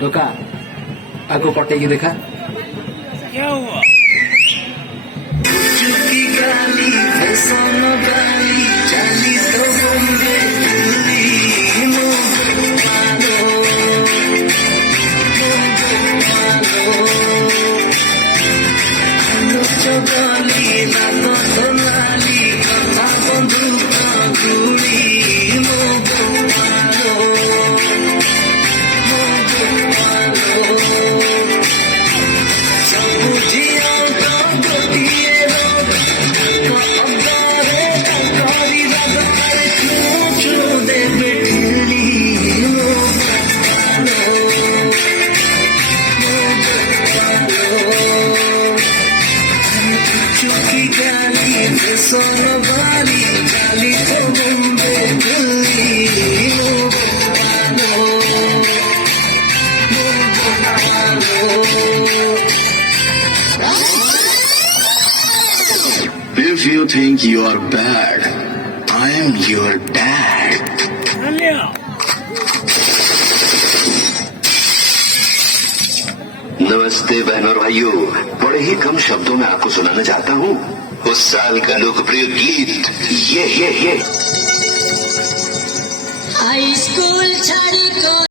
टोका आगो पटेगी देखा क्या हुआ? चुकी गाली फैशन गाली चाली तो बम्बे दिल्ली मोबालो आलो चगाली लातो तो नाली कथा बंदूक गुड़ी मोबालो सब जिया का गोतिए चुकी गाली सोनो गाली गाली तो Bombay Delhi If you think you are bad, I am your dad. लिया। नमस्ते बहनों और भाइयों, बड़े ही कम शब्दों में आपको सुनाना चाहता हूँ उस साल का लोकप्रिय गीत ये हाई स्कूल छाड़ी को